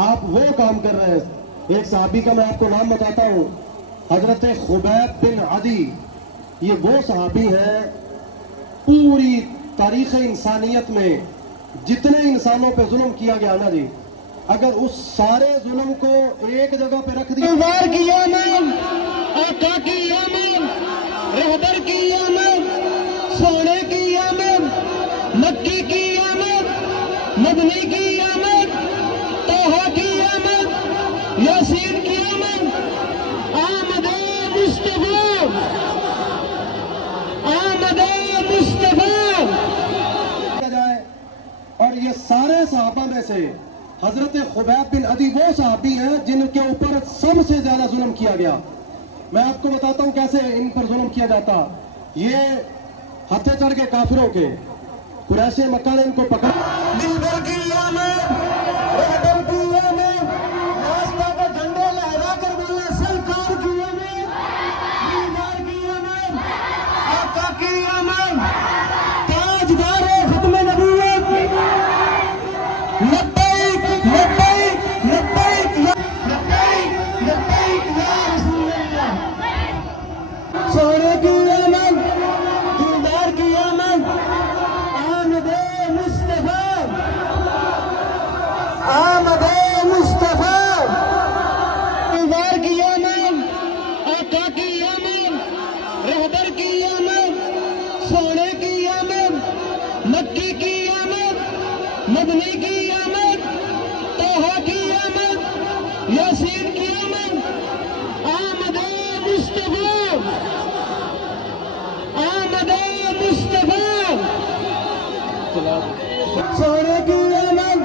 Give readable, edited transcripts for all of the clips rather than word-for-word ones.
آپ وہ کام کر رہے ہیں. ایک صحابی کا میں آپ کو نام بتاتا ہوں, حضرت خبیب بن عدی. یہ وہ صحابی ہیں پوری تاریخ انسانیت میں جتنے انسانوں پہ ظلم کیا گیا نا جی, اگر اس سارے ظلم کو ایک جگہ پہ رکھ دیا, کی آمد, آقا کی آمد, رہبر کی آمد, سونے کی آمد, مکی کی آمد, مدنی کی آمد, طه کی آمد, یاسین کی آمد, آمد مصطفیٰ, آمد مصطفیٰ. اور یہ سارے صحابہ میں سے حضرت خبیب بن عدی وہ صحابی ہیں جن کے اوپر سب سے زیادہ ظلم کیا گیا. میں آپ کو بتاتا ہوں کیسے ان پر ظلم کیا جاتا. یہ ہتھے چڑھ کے کافروں کے قریش مکہ نے ان کو پکڑا. دلبر کی آمد, رہبر کی آمد, راستہ کا جھنڈا لہرا کر بولنا سرکار کی آمد, دلبر کی آمد, آقا کی آمد, تاجدار ختم نبوت, لبیک لبیک لبیک لبیک لبیک یا رسول اللہ. سونے کی آمد, دلدار کی آمد, آمد مصطفیٰ, آمد مصطفیٰ. دلدار کی آمد, آقا کی آمد, رہبر کی آمد, سونے کی آمد, مکی کی آمد, مدنی کی آمد, طه کی آمد, یاسین کی آمد, آمد مصطفیٰ, آمد مصطفیٰ. سونے کی آمد,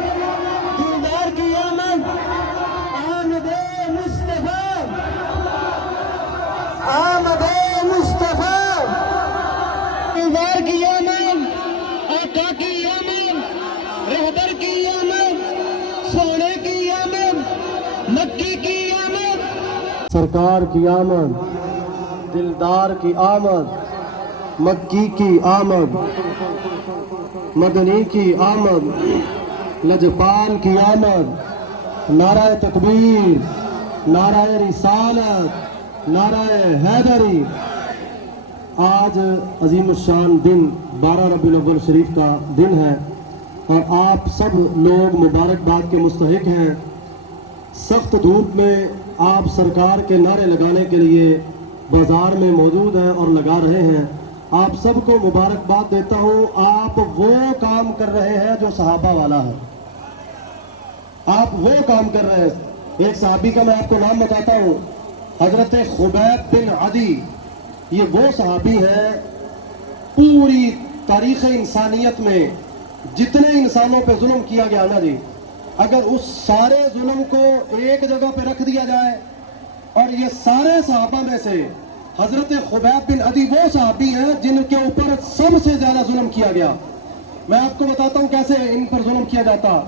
دلدار کی آمد, آمد مصطفیٰ, آمد مصطفیٰ. دلدار کی آمد, آقا کی آمد, رہبر کی آمد, سونے کی آمد, مکی کی آمد, سرکار کی آمد, دلدار کی آمد, مکی کی آمد, مدنی کی آمد, لجپال کی آمد, نعرہ تکبیر, نعرہ رسالت, نعرہ حیدری. آج عظیم الشان دن 12 ربیع الاول شریف کا دن ہے اور آپ سب لوگ مبارکباد کے مستحق ہیں. سخت دھوپ میں آپ سرکار کے نعرے لگانے کے لیے بازار میں موجود ہیں اور لگا رہے ہیں. آپ سب کو مبارکباد دیتا ہوں. آپ وہ کام کر رہے ہیں جو صحابہ والا ہے. آپ وہ کام کر رہے ہیں. ایک صحابی کا میں آپ کو نام بتاتا ہوں, حضرت خبیب بن عدی. یہ وہ صحابی ہیں پوری تاریخ انسانیت میں جتنے انسانوں پہ ظلم کیا گیا نا جی, اگر اس سارے ظلم کو ایک جگہ پہ رکھ دیا جائے, اور یہ سارے صحابہ میں سے حضرت خبیب بن عدی وہ صحابی ہیں جن کے اوپر سب سے زیادہ ظلم کیا گیا. میں آپ کو بتاتا ہوں کیسے ان پر ظلم کیا جاتا.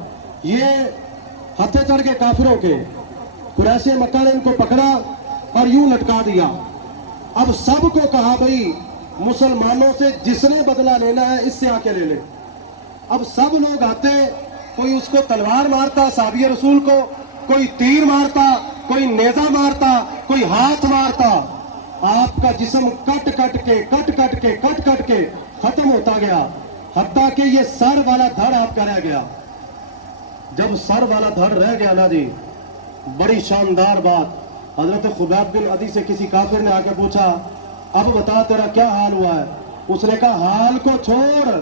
یہ ہتھے چڑھ کے کافروں کے قریش مکہ نے ان کو پکڑا اور یوں لٹکا دیا. اب سب کو کہا بھائی مسلمانوں سے جس نے بدلہ لینا ہے اس سے آ کے لے لے. اب سب لوگ آتے, کوئی اس کو تلوار مارتا صحابی رسول کو, کوئی تیر مارتا, کوئی نیزہ مارتا, کوئی ہاتھ مارتا. آپ کا جسم کٹ کٹ کے ختم ہوتا گیا, حتیٰ کہ یہ سر والا دھڑ آپ کا رہ گیا. جب سر والا دھڑ رہ گیا نا جی, بڑی شاندار بات. حضرت خبیب بن عدی سے کسی کافر نے آ کے پوچھا, اب بتا تیرا کیا حال ہوا ہے؟ اس نے کہا حال کو چھوڑ,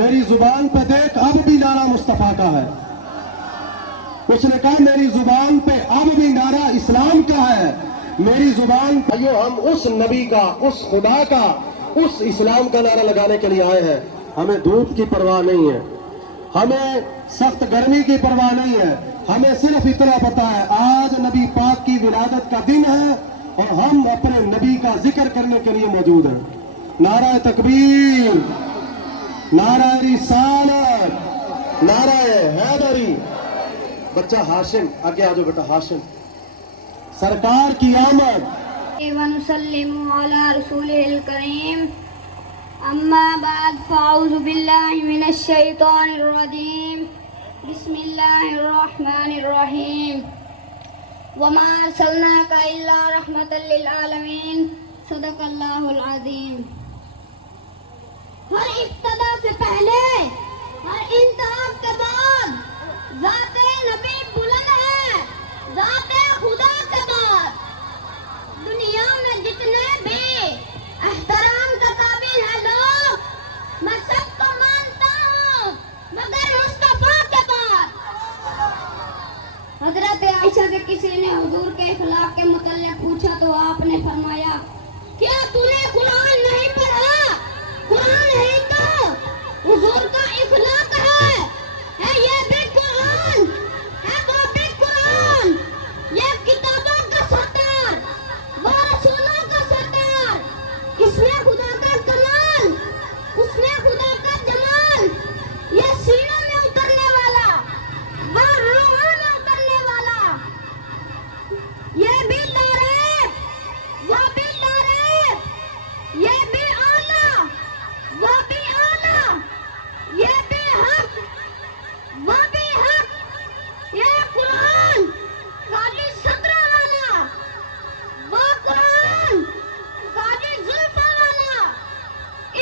میری زبان پہ دیکھ, اب بھی نعرہ مصطفیٰ کا ہے. اس نے کہا میری زبان پہ اب بھی نعرہ اسلام کا ہے. میری زبان پہ ہم اس نبی کا, اس خدا کا, اس اسلام کا نعرہ لگانے کے لیے آئے ہیں. ہمیں دھوپ کی پرواہ نہیں ہے, ہمیں سخت گرمی کی پرواہ نہیں ہے. ہمیں صرف اتنا پتا ہے آج نبی پاک کی ولادت کا دن ہے اور ہم اپنے نبی کا ذکر کرنے کے لیے موجود ہیں. نعرہ تکبیر, نعرہ رسالت, نعرہ حیدری. بچہ ہاشم آگے آ جاؤ بیٹا, ہاشم. سرکار کی آمد. ونسلم علی رسولہ الکریم. اما بعد فاعوذ باللہ من الشیطان الرجیم. بسم الله الرحمن الرحيم وما أرسلناك إلا رحمة للعالمين صدق الله العظيم. ہر ابتدا سے پہلے ہر انتہا کے بعد ذات نبی بلند ہے، ذات خدا کے بعد دنیا میں جتنے بھی احترام کا قابل ہے لوگ، میں سب کو مانتا ہوں مگر مصطفیٰ کے بعد. حضرت عائشہ سے کسی نے حضور کے اخلاق کے متعلق پوچھا تو آپ نے فرمایا کیا تو نے قرآن نہیں پڑھا؟ قرآن ہے تو حضور کا اخلاق ہے یہ بھی قرآن ہے، وہ بھی قرآن. یہ کتابوں کا سردار، وہ رسولوں کا سردار، اس میں خدا کا کمال، اس میں خدا کا جمال، یہ سینوں میں اترنے والا، وہ روحوں میں اترنے والا، یہ بھی تعریف، وہ بھی تعریف، یہ بھی اعلیٰ، وہ بھی اعلیٰ، یہ بھی حق، وہ بھی حق. یہ قرآن قاضی صدر والا، وہ قرآن قاضی زلفوں والا،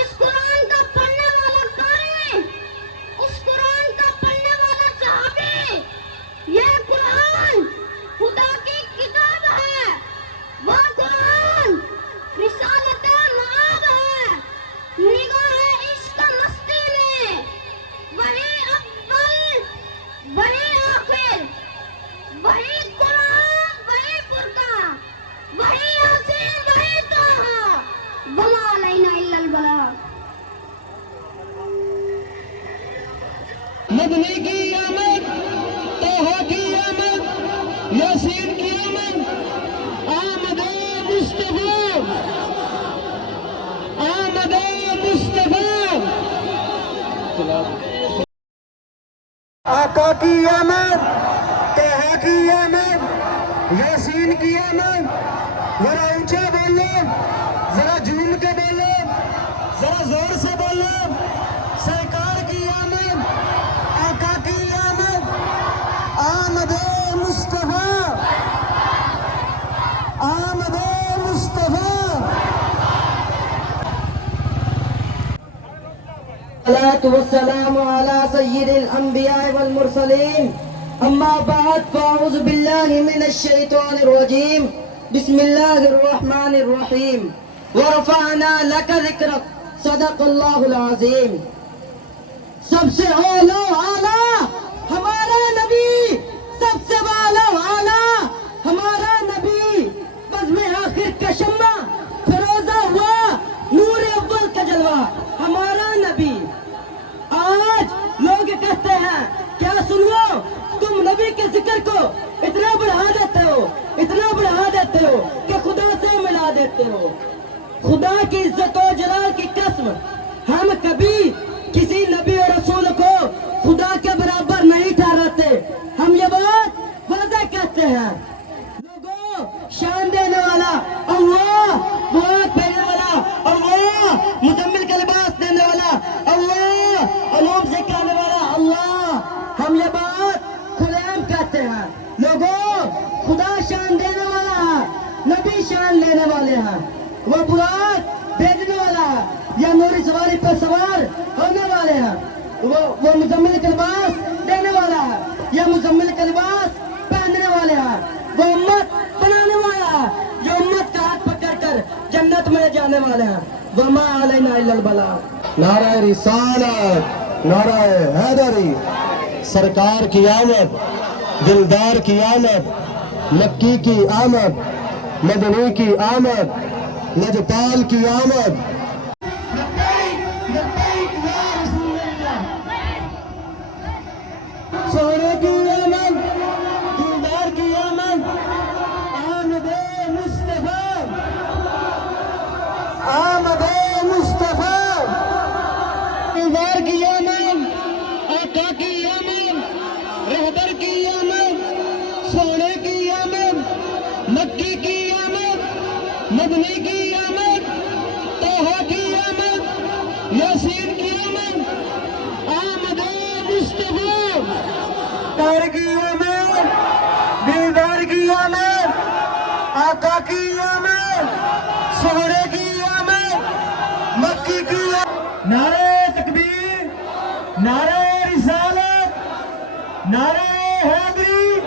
اس قرآن کا پڑھنے والا قاری، اس قرآن کا پڑھنے والا صحابی، یہ قرآن خدا کی کتاب ہے، وہ قرآن رسالت معاد ہے، نگاہ عشق مستی میں وہی اول وہی آخر، وہی قرآن وہی فرقان، وہی یاسین وہی طٰہٰ، وما علینا الا البلاغ. مدنی کی آمد، طٰہٰ کی آمد، یاسین کی آمد، آمد مصطفیٰ، آمد مصطفیٰ. آقا کی آمد، طٰہٰ کی آمد، یاسین کی آمد. ذرا اونچا بولو، ذرا جھوم کے بولو، ذرا زور سے بولو. سرکار کی آمد، آقا کی آمد، آمد مصطفیٰ، آمد مصطفیٰ. الصلاة والسلام على سيد الأنبياء والمرسلين. أما بعد فأعوذ بالله من الشيطان الرجيم. بسم الله الرحمن الرحيم. ورفعنا لك ذكرك صدق الله العظيم. سب سے اعلیٰ اعلیٰ ہمارا نبی، سب سے بالا اعلیٰ ہمارا نبی، بزم آخر کا شمع، فروزہ ہوا نور اول کا جلوہ ہمارا نبی. آج لوگ کہتے ہیں کیا سنو تم نبی کے ذکر کو اتنا بڑھا دیتے ہو، اتنا بڑھا دیتے ہو کہ خدا سے ملا دیتے ہو. خدا کی عزت و جلال کی قسم ہم کبھی کسی نبی اور رسول کو خدا کے برابر نہیں ٹھہراتے. ہم یہ بات واضح کہتے ہیں. لوگوں شان دینے والا اللہ، بہت پہنے والا اللہ، مزمل کا لباس دینے والا اللہ، علوم سکھانے والا اللہ، ہم یہ بات کھلے عام کہتے ہیں. لوگوں خدا شان دینے والا ہے، نبی شان لینے والے ہیں. وہ برات بھیجنے والا ہے یا نوری سواری پر سوار ہونے والے ہیں. وہ مزمل کا لباس دینے والا ہے یا مزمل کا لباس پہننے والے ہیں. وہ امت بنانے والا ہے جو امت کا ہاتھ پکڑ کر جنت میں جانے والے ہیں. وما علینا الا البلاغ. نعرہ رسالت، نعرہ حیدری. سرکار کی آمد، دلدار کی آمد، مکی کی آمد، مدنی کی آمد، لجپال کی آمد. سونے کی آمد، دلدار کی آمد، آمد مصطفیٰ، آمد مصطفیٰ. دلدار کی آمد، آقا کی آمد، رہبر کی آمد، سونے کی آمد، مکی کی آمد، مدنی کی آمد، طٰہٰ کی آمد، یاسین کی آمد. آمد مصطفیٰ. سرکار کی آمد، دیدار کی آمد، آقا کی آمد، سہرے کی آمد، مکی کی آمد۔ نعرہ تکبیر، نعرہ رسالت، نعرہ حیدری،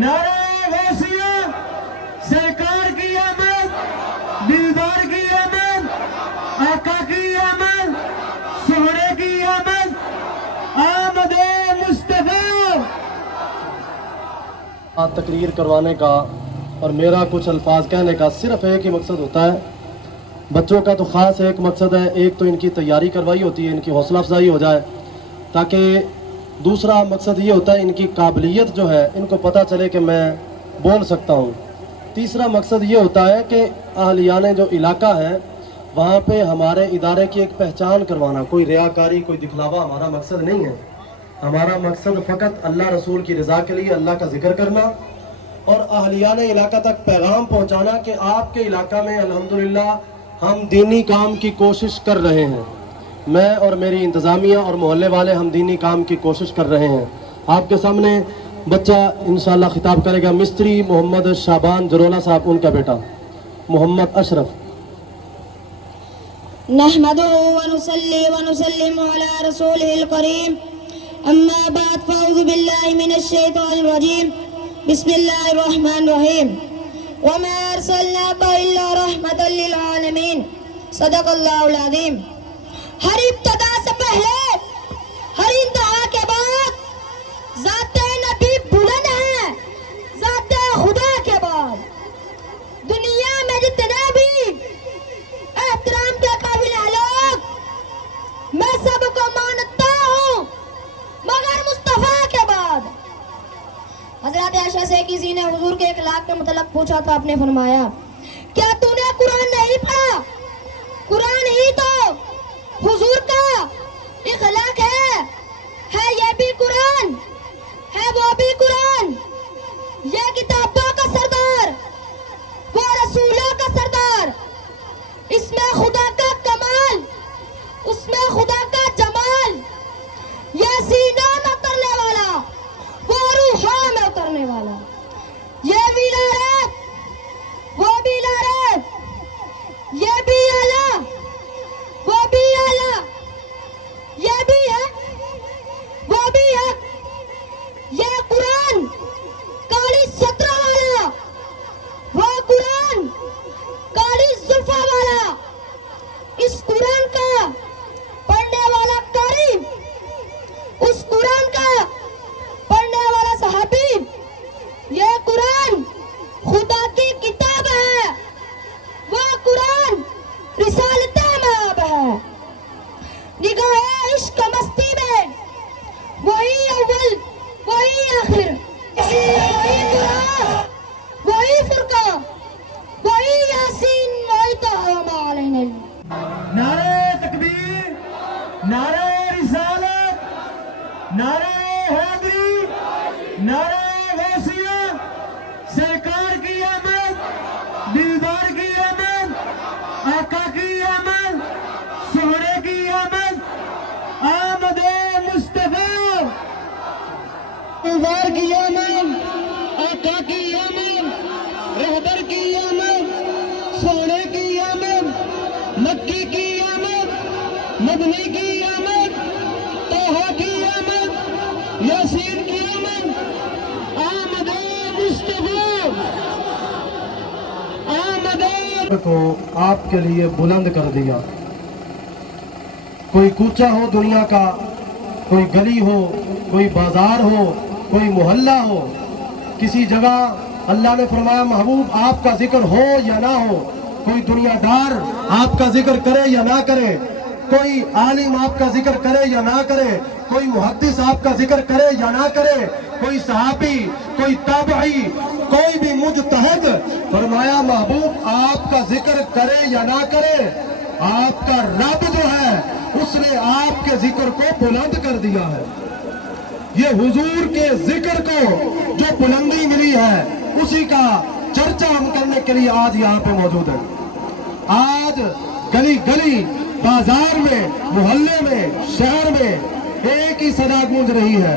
نعرہ غوثیہ، سرکار کی آمد، دیدار کی آمد، آقا کی آمد، سہرے کی آمد، آمد مصطفیٰ۔ تقریر کروانے کا اور میرا کچھ الفاظ کہنے کا صرف ایک ہی مقصد ہوتا ہے۔ بچوں کا تو خاص ایک مقصد ہے، ایک تو ان کی تیاری کروائی ہوتی ہے، ان کی حوصلہ افزائی ہو جائے، تاکہ دوسرا مقصد یہ ہوتا ہے ان کی قابلیت جو ہے ان کو پتہ چلے کہ میں بول سکتا ہوں۔ تیسرا مقصد یہ ہوتا ہے کہ اہلیان جو علاقہ ہے وہاں پہ ہمارے ادارے کی ایک پہچان کروانا، کوئی ریاکاری کوئی دکھلاوا ہمارا مقصد نہیں ہے۔ ہمارا مقصد فقط اللہ رسول کی رضا کے لیے اللہ کا ذکر کرنا اور اہلیان علاقہ تک پیغام پہنچانا کہ آپ کے علاقہ میں الحمدللہ ہم دینی کام کی کوشش کر رہے ہیں۔ میں اور میری انتظامیہ اور محلے والے ہم دینی کام کی کوشش کر رہے ہیں۔ آپ کے سامنے بچہ انشاءاللہ خطاب کرے گا، مستری محمد شعبان جرولا صاحب، ان کا بیٹا محمد اشرف۔ نحمده ونصلي ونسلم على رسوله الكريم اما بعد فاعوذ بالله من الشيطان الرجيم بسم الله الرحمن الرحيم وما ارسلناك الا رحمة للعالمين صدق الله العظيم۔ ہر ابتدا سے پہلے ہر انتہا کے بعد ذات نبی بلند ہے، ذات خدا کے بعد دنیا میں جتنے بھی احترام کے قابل ہیں لوگ، میں سب کو مانتا ہوں مگر مصطفیٰ کے بعد۔ حضرت عائشہ سے کسی نے حضور کے اخلاق کے متعلق پوچھا تو آپ نے فرمایا، کیا تو نے قرآن نہیں پڑھا؟ قرآن ہی تو حضور کا اخلاق ہے یہ بھی قرآن ہے، وہ بھی قرآن، یہ کتابوں کا سردار، وہ رسولوں کا سردار، اس میں خدا کا کمال، اس میں خدا کا جمال، یہ سینوں میں اترنے والا، وہ روحوں میں اترنے والا، یہ بھی لارت، وہ بھی لارت، یہ بھی اعلیٰ، وہ بھی اعلیٰ، یہ بھی ہے، وہ بھی ہے، یہ قرآن کالی سترہ والا، وہ قرآن کالی زلفہ والا، اس قرآن کا پڑھنے والا قاری، اس قرآن کا پڑھنے والا صحابی، یہ قرآن خدا کی کتاب ہے، وہ قرآن رسالت مآب ہے، نگاہ عشق مستی میں وہی اول وہی آخر، وہی قرآن وہی فرقان وہی یاسین وہی طٰہٰ علیہ۔ نعرہ تکبیر، نعرہ رسالت، نعرہ حیدری، نعرہ غوثیہ، سرکار کی آمد، دیدار کی آمد، آقا کی آمد، سہرے کی آمد، آمد مصطفیٰ۔ دیدار کی آمد، آقا کی آمد، رہبر کی آمد، سہرے کی آمد، مکی کی آمد، مدنی کی آمد، طٰہٰ کی آمد، یاسین کی آمد، آمد مصطفیٰ، آمد کو آپ کے لیے بلند کر دیا۔ کوئی کوچہ ہو دنیا کا، کوئی گلی ہو، کوئی بازار ہو، کوئی محلہ ہو، کسی جگہ اللہ نے فرمایا محبوب آپ کا ذکر ہو یا نہ ہو، کوئی دنیا دار آپ کا ذکر کرے یا نہ کرے، کوئی عالم آپ کا ذکر کرے یا نہ کرے، کوئی محدث آپ کا ذکر کرے یا نہ کرے، کوئی صحابی، کوئی تابعی، کوئی بھی مجتہد، فرمایا محبوب آپ کا ذکر کرے یا نہ کرے، آپ کا رب جو ہے اس نے آپ کے ذکر کو بلند کر دیا ہے۔ یہ حضور کے ذکر کو جو بلندی ملی ہے اسی کا چرچا ہم کرنے کے لیے آج یہاں پہ موجود ہے۔ آج گلی گلی، بازار میں، محلے میں، شہر میں ایک ہی صدا گونج رہی ہے،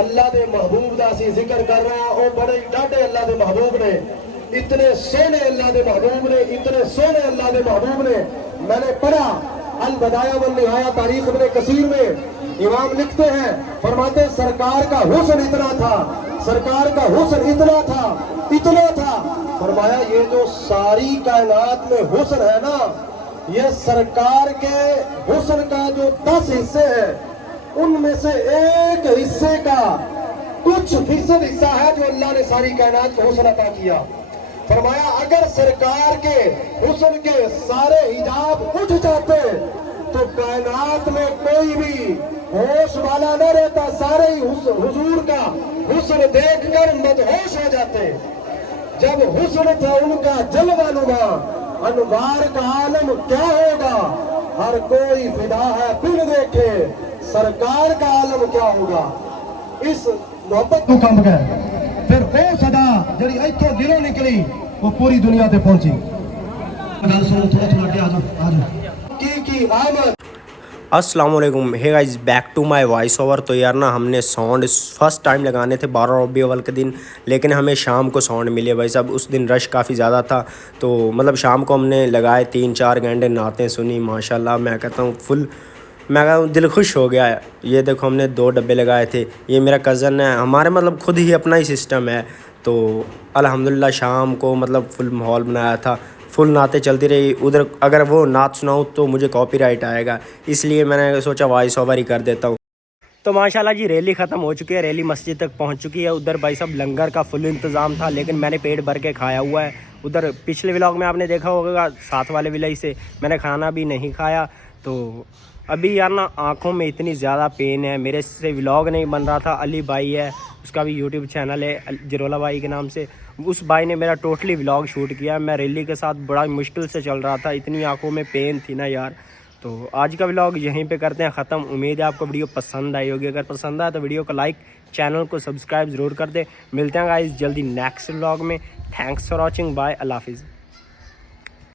اللہ دے محبوب دا سی ذکر کر رہے ہیں، وہ بڑے ڈاڈے اللہ دے محبوب نے، اتنے سونے اللہ دے محبوب نے، اتنے سونے اللہ دے محبوب نے۔ میں نے پڑھا البدایہ والنہایہ تاریخ ابن کثیر میں، امام لکھتے ہیں، فرماتے سرکار کا حسن اتنا تھا، سرکار کا حسن اتنا تھا، اتنا تھا، فرمایا یہ جو ساری کائنات میں حسن ہے نا، یہ سرکار کے حسن کا جو 10 حصے ہیں ان میں سے ایک حصے کا کچھ فیصد حصہ ہے جو اللہ نے ساری کائنات کو حسن عطا کیا۔ فرمایا اگر سرکار کے حسن کے سارے حجاب اٹھ جاتے تو کائنات میں کوئی بھی ہوش والا نہ رہتا، سارے ہی حضور کا حسن دیکھ کر مدہوش ہو جاتے۔ جب حسن تھا ان کا جلوہ نما، انوار کا عالم کیا ہوگا، ہر کوئی فدا ہے پھر دیکھے سرکار کا عالم کیا ہوگا۔ اس محبت کو کم گئے، پھر وہ صدا جڑی ایتھوں دلوں نکلی وہ پوری دنیا تے پہنچی۔ گل سنو تھوڑا تھوڑا کے آجو کی آمد۔ السلام علیکم، hey guys back to my voice over. تو یار نا ہم نے ساؤنڈ فرسٹ ٹائم لگانے تھے 12 ربیع الاول کے دن، لیکن ہمیں شام کو ساؤنڈ ملے بھائی صاحب۔ اس دن رش کافی زیادہ تھا، تو مطلب شام کو ہم نے لگائے 3-4 گھنٹے نعتیں سنی، ماشاءاللہ میں کہتا ہوں فل، میں کہتا ہوں دل خوش ہو گیا ہے۔ یہ دیکھو ہم نے 2 ڈبے لگائے تھے، یہ میرا کزن ہے، ہمارے مطلب خود ہی اپنا ہی سسٹم ہے، تو الحمدللہ شام کو مطلب فل ماحول بنایا تھا، فل نعتیں چلتی رہی ادھر۔ اگر وہ نعت سناؤں تو مجھے کاپی رائٹ آئے گا، اس لیے میں نے سوچا وائس اوور ہی کر دیتا ہوں۔ تو ماشاءاللہ جی ریلی ختم ہو چکی ہے، ریلی مسجد تک پہنچ چکی ہے۔ ادھر بھائی صاحب لنگر کا فل انتظام تھا، لیکن میں نے پیٹ بھر کے کھایا ہوا ہے۔ ادھر پچھلے ولاگ میں آپ نے دیکھا ہوگا، ساتھ والے ولاگ سے میں نے کھانا بھی نہیں کھایا۔ تو ابھی یار نا آنکھوں میں اتنی زیادہ پین ہے، میرے سے ولاگ نہیں بن رہا تھا۔ علی بھائی ہے، اس کا بھی یوٹیوب چینل ہے جرولا بھائی کے نام سے، اس بھائی نے میرا ٹوٹلی ولاگ شوٹ کیا۔ میں ریلی کے ساتھ بڑا مشکل سے چل رہا تھا، اتنی آنکھوں میں پین تھی نا یار۔ تو آج کا ولاگ یہیں پہ کرتے ہیں ختم۔ امید ہے آپ کو ویڈیو پسند آئی ہوگی، اگر پسند آئے تو ویڈیو کو لائک، چینل کو سبسکرائب ضرور کر دیں۔ ملتے ہیں گائز جلدی نیکسٹ ولاگ میں۔ تھینکس فار واچنگ، بائے، اللہ حافظ۔